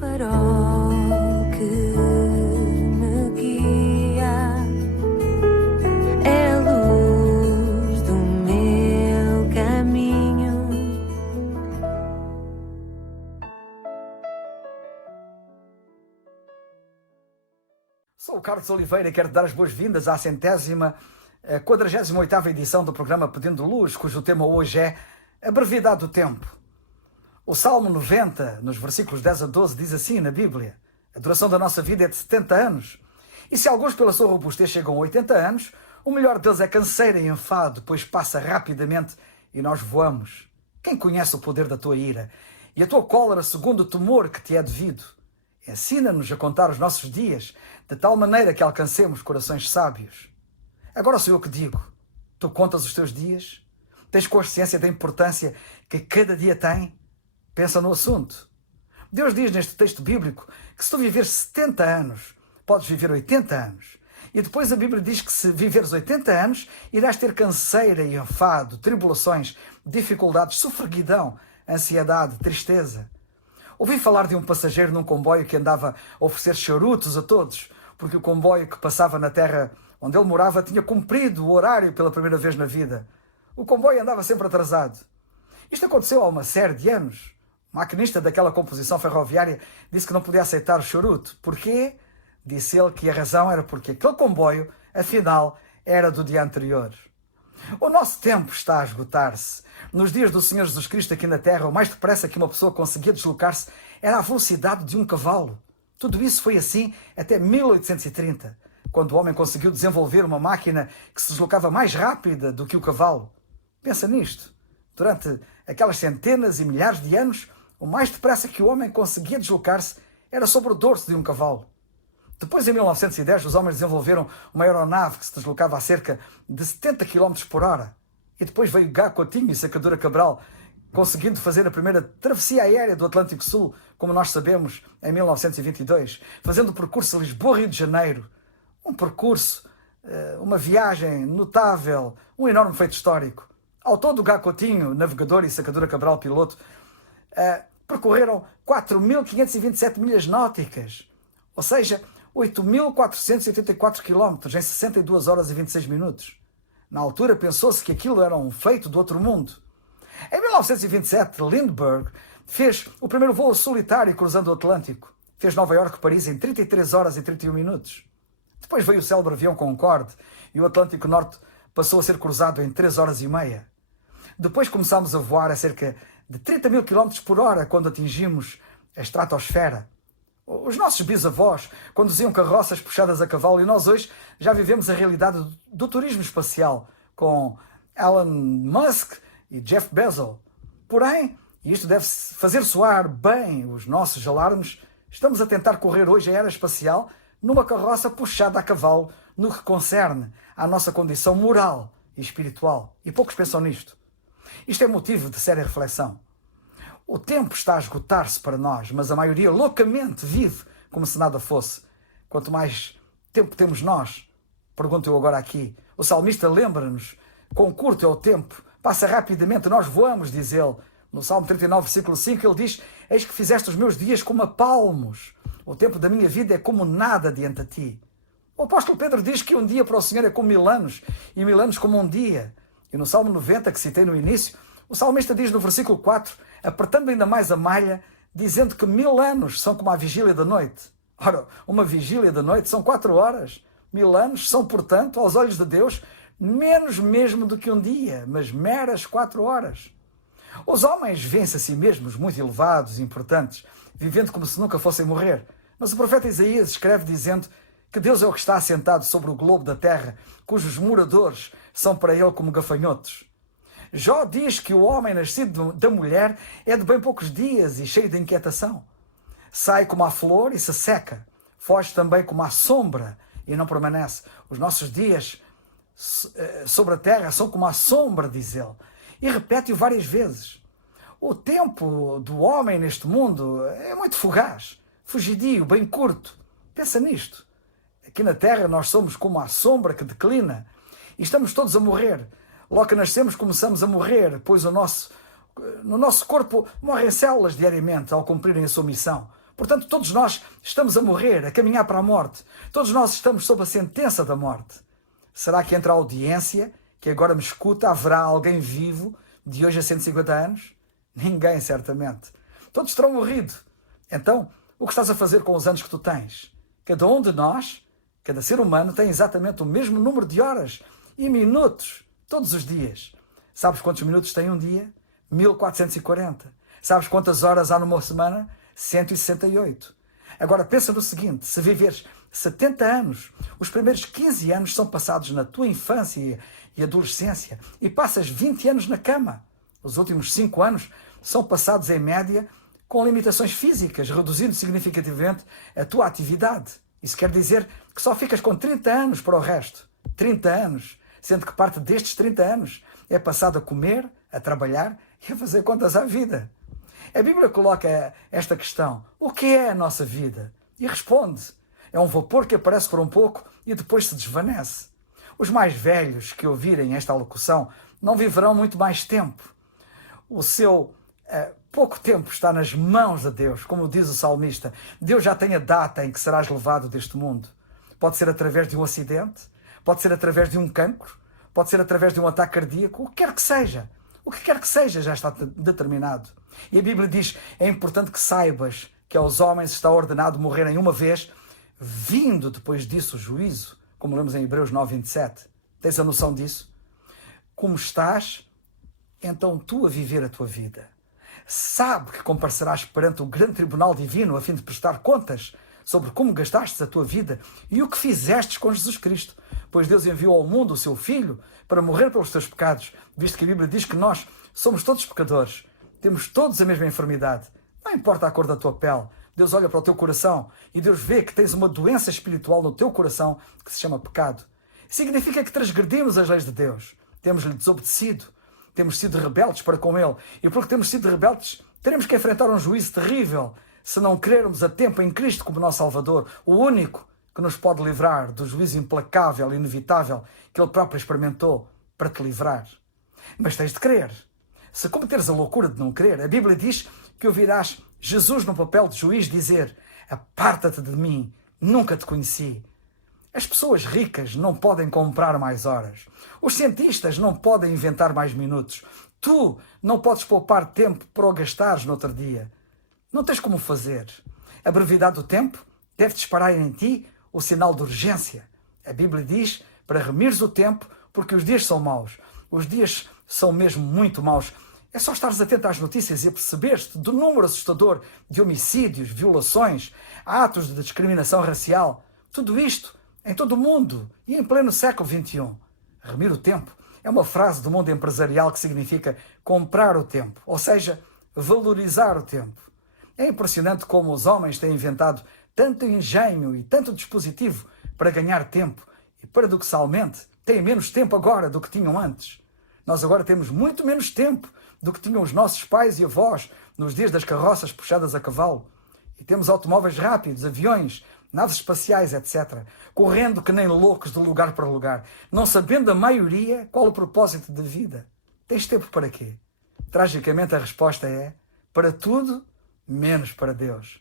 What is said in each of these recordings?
farol que me guia, é a luz do meu caminho. Sou o Carlos Oliveira e quero dar as boas-vindas à 48ª edição do programa Pedindo Luz, cujo tema hoje é a brevidade do tempo. O Salmo 90, nos versículos 10 a 12, diz assim na Bíblia: a duração da nossa vida é de 70 anos. E se alguns pela sua robustez chegam a 80 anos, o melhor deles é canseira e enfado, pois passa rapidamente e nós voamos. Quem conhece o poder da tua ira e a tua cólera segundo o temor que te é devido? Ensina-nos a contar os nossos dias, de tal maneira que alcancemos corações sábios. Agora sou eu que digo: tu contas os teus dias? Tens consciência da importância que cada dia tem? Pensa no assunto. Deus diz neste texto bíblico que se tu viveres 70 anos, podes viver 80 anos. E depois a Bíblia diz que se viveres 80 anos, irás ter canseira e enfado, tribulações, dificuldades, sofreguidão, ansiedade, tristeza. Ouvi falar de um passageiro num comboio que andava a oferecer charutos a todos, porque o comboio que passava na terra onde ele morava tinha cumprido o horário pela primeira vez na vida. O comboio andava sempre atrasado. Isto aconteceu há uma série de anos. O maquinista daquela composição ferroviária disse que não podia aceitar o charuto. Porquê? Disse ele que a razão era porque aquele comboio, afinal, era do dia anterior. O nosso tempo está a esgotar-se. Nos dias do Senhor Jesus Cristo aqui na Terra, o mais depressa que uma pessoa conseguia deslocar-se era a velocidade de um cavalo. Tudo isso foi assim até 1830, quando o homem conseguiu desenvolver uma máquina que se deslocava mais rápida do que o cavalo. Pensa nisto. Durante aquelas centenas e milhares de anos, o mais depressa que o homem conseguia deslocar-se era sobre o dorso de um cavalo. Depois, em 1910, os homens desenvolveram uma aeronave que se deslocava a cerca de 70 km por hora. E depois veio Gá Coutinho e Sacadura Cabral, conseguindo fazer a primeira travessia aérea do Atlântico Sul, como nós sabemos, em 1922, fazendo o percurso Lisboa-Rio de Janeiro. Um percurso, uma viagem notável, um enorme feito histórico. Ao todo, Gá Coutinho, navegador, e Sacadura Cabral, piloto, percorreram 4.527 milhas náuticas, ou seja, 8.484 km em 62 horas e 26 minutos. Na altura pensou-se que aquilo era um feito do outro mundo. Em 1927, Lindbergh fez o primeiro voo solitário cruzando o Atlântico. Fez Nova Iorque-Paris em 33 horas e 31 minutos. Depois veio o célebre avião Concorde e o Atlântico Norte passou a ser cruzado em 3 horas e meia. Depois começámos a voar a cerca de 30 mil km por hora quando atingimos a estratosfera. Os nossos bisavós conduziam carroças puxadas a cavalo e nós hoje já vivemos a realidade do turismo espacial com Elon Musk e Jeff Bezos. Porém, e isto deve fazer soar bem os nossos alarmes, estamos a tentar correr hoje a era espacial numa carroça puxada a cavalo no que concerne à nossa condição moral e espiritual. E poucos pensam nisto. Isto é motivo de séria reflexão. O tempo está a esgotar-se para nós, mas a maioria loucamente vive como se nada fosse. Quanto mais tempo temos nós? Pergunto eu agora aqui. O salmista lembra-nos: quão curto é o tempo, passa rapidamente, nós voamos, diz ele. No Salmo 39, versículo 5, ele diz: eis que fizeste os meus dias como a palmos. O tempo da minha vida é como nada diante de ti. O apóstolo Pedro diz que um dia para o Senhor é como 1000 anos, e 1000 anos como um dia. E no Salmo 90, que citei no início, o salmista diz no versículo 4, apertando ainda mais a malha, dizendo que 1000 anos são como a vigília da noite. Ora, uma vigília da noite são 4 horas. 1000 anos são, portanto, aos olhos de Deus, menos mesmo do que um dia, mas meras 4 horas. Os homens veem-se a si mesmos muito elevados e importantes, vivendo como se nunca fossem morrer. Mas o profeta Isaías escreve dizendo que Deus é o que está assentado sobre o globo da terra, cujos moradores são para ele como gafanhotos. Jó diz que o homem nascido da mulher é de bem poucos dias e cheio de inquietação. Sai como a flor e se seca. Foge também como a sombra e não permanece. Os nossos dias sobre a terra são como a sombra, diz ele. E repete-o várias vezes. O tempo do homem neste mundo é muito fugaz, fugidio, bem curto. Pensa nisto. Aqui na terra nós somos como a sombra que declina e estamos todos a morrer. Logo que nascemos começamos a morrer, pois no nosso corpo morrem células diariamente ao cumprirem a sua missão. Portanto, todos nós estamos a morrer, a caminhar para a morte. Todos nós estamos sob a sentença da morte. Será que entre a audiência, que agora me escuta, haverá alguém vivo de hoje a 150 anos? Ninguém, certamente. Todos terão morrido. Então, o que estás a fazer com os anos que tu tens? Cada um de nós, cada ser humano, tem exatamente o mesmo número de horas e minutos todos os dias. Sabes quantos minutos tem um dia? 1440. Sabes quantas horas há numa semana? 168. Agora pensa no seguinte, se viveres 70 anos, os primeiros 15 anos são passados na tua infância e adolescência e passas 20 anos na cama. Os últimos 5 anos são passados em média com limitações físicas, reduzindo significativamente a tua atividade. Isso quer dizer que só ficas com 30 anos para o resto. 30 anos, sendo que parte destes 30 anos é passado a comer, a trabalhar e a fazer contas à vida. A Bíblia coloca esta questão: o que é a nossa vida? E responde: é um vapor que aparece por um pouco e depois se desvanece. Os mais velhos que ouvirem esta alocução não viverão muito mais tempo. O seu pouco tempo está nas mãos de Deus, como diz o salmista. Deus já tem a data em que serás levado deste mundo. Pode ser através de um acidente, pode ser através de um cancro, pode ser através de um ataque cardíaco, o que quer que seja. O que quer que seja já está determinado. E a Bíblia diz, é importante que saibas que aos homens está ordenado morrerem uma vez, vindo depois disso o juízo, como lemos em Hebreus 9:27. Tens a noção disso? Como estás, então tu a viver a tua vida. Sabe que comparecerás perante o grande tribunal divino a fim de prestar contas sobre como gastastes a tua vida e o que fizestes com Jesus Cristo. Pois Deus enviou ao mundo o seu Filho para morrer pelos teus pecados, visto que a Bíblia diz que nós somos todos pecadores, temos todos a mesma enfermidade. Não importa a cor da tua pele, Deus olha para o teu coração e Deus vê que tens uma doença espiritual no teu coração que se chama pecado. Significa que transgredimos as leis de Deus, temos-lhe desobedecido, temos sido rebeldes para com Ele, e porque temos sido rebeldes, teremos que enfrentar um juízo terrível se não crermos a tempo em Cristo como nosso Salvador, o único que nos pode livrar do juízo implacável e inevitável que Ele próprio experimentou para te livrar. Mas tens de crer. Se cometeres a loucura de não crer, a Bíblia diz que ouvirás Jesus no papel de juiz dizer: aparta-te de mim, nunca te conheci. As pessoas ricas não podem comprar mais horas. Os cientistas não podem inventar mais minutos. Tu não podes poupar tempo para o gastares no outro dia. Não tens como fazer. A brevidade do tempo deve disparar em ti o sinal de urgência. A Bíblia diz para remires o tempo porque os dias são maus. Os dias são mesmo muito maus. É só estares atento às notícias e a perceber-te do número assustador de homicídios, violações, atos de discriminação racial. Tudo isto em todo o mundo e em pleno século XXI. Remir o tempo é uma frase do mundo empresarial que significa comprar o tempo, ou seja, valorizar o tempo. É impressionante como os homens têm inventado tanto engenho e tanto dispositivo para ganhar tempo e, paradoxalmente, têm menos tempo agora do que tinham antes. Nós agora temos muito menos tempo do que tinham os nossos pais e avós nos dias das carroças puxadas a cavalo. E temos automóveis rápidos, aviões, naves espaciais, etc., correndo que nem loucos de lugar para lugar, não sabendo a maioria qual o propósito da vida. Tens tempo para quê? Tragicamente a resposta é: para tudo, menos para Deus.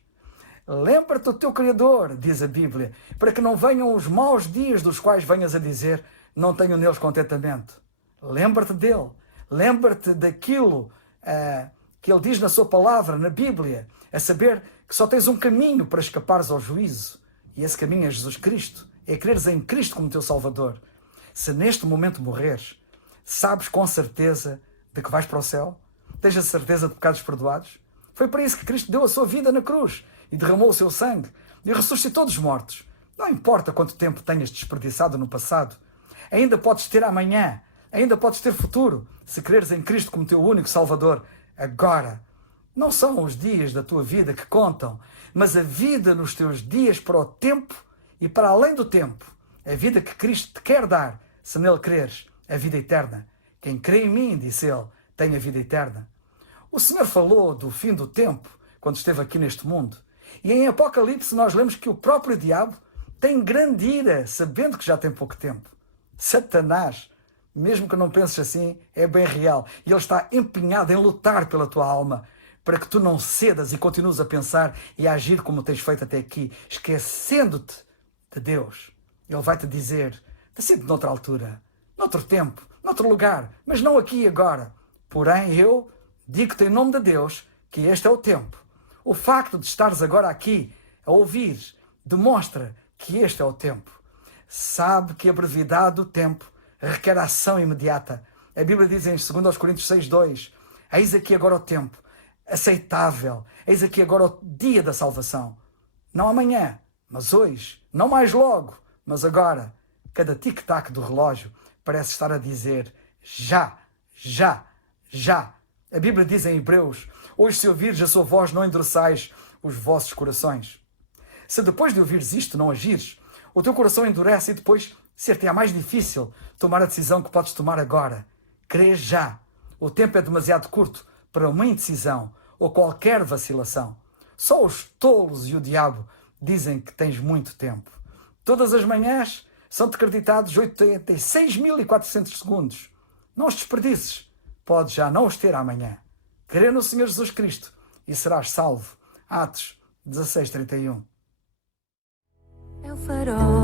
Lembra-te do teu Criador, diz a Bíblia, para que não venham os maus dias dos quais venhas a dizer: não tenho neles contentamento. Lembra-te dele. Lembra-te daquilo que ele diz na sua palavra, na Bíblia, a saber que só tens um caminho para escapares ao juízo. E esse caminho é Jesus Cristo. É creres em Cristo como teu Salvador. Se neste momento morreres, sabes com certeza de que vais para o céu? Tens a certeza de pecados perdoados? Foi para isso que Cristo deu a sua vida na cruz e derramou o seu sangue e ressuscitou dos mortos. Não importa quanto tempo tenhas desperdiçado no passado, ainda podes ter amanhã, ainda podes ter futuro, se creres em Cristo como teu único Salvador. Agora, não são os dias da tua vida que contam, mas a vida nos teus dias para o tempo e para além do tempo. A vida que Cristo te quer dar, se nele creres, a vida eterna. Quem crê em mim, disse ele, tem a vida eterna. O Senhor falou do fim do tempo quando esteve aqui neste mundo. E em Apocalipse nós lemos que o próprio diabo tem grande ira, sabendo que já tem pouco tempo. Satanás, mesmo que não penses assim, é bem real. E ele está empenhado em lutar pela tua alma, para que tu não cedas e continues a pensar e a agir como tens feito até aqui, esquecendo-te de Deus. Ele vai te dizer, decide noutra altura, noutro tempo, noutro lugar, mas não aqui e agora. Porém, eu digo-te em nome de Deus que este é o tempo. O facto de estares agora aqui a ouvir demonstra que este é o tempo. Sabe que a brevidade do tempo requer ação imediata. A Bíblia diz em 2 Coríntios 6:2, eis aqui agora o tempo aceitável, eis aqui agora o dia da salvação. Não amanhã, mas hoje, não mais logo, mas agora. Cada tic-tac do relógio parece estar a dizer já, já, já. A Bíblia diz em Hebreus, hoje se ouvires a sua voz não endureçais os vossos corações. Se depois de ouvires isto não agires, o teu coração endurece e depois ser-te-á mais difícil tomar a decisão que podes tomar agora. Crê já. O tempo é demasiado curto para uma indecisão ou qualquer vacilação. Só os tolos e o diabo dizem que tens muito tempo. Todas as manhãs são-te creditados 86.400 segundos. Não os desperdices. Podes já não os ter amanhã. Crê no Senhor Jesus Cristo e serás salvo. Atos 16:31. É o farol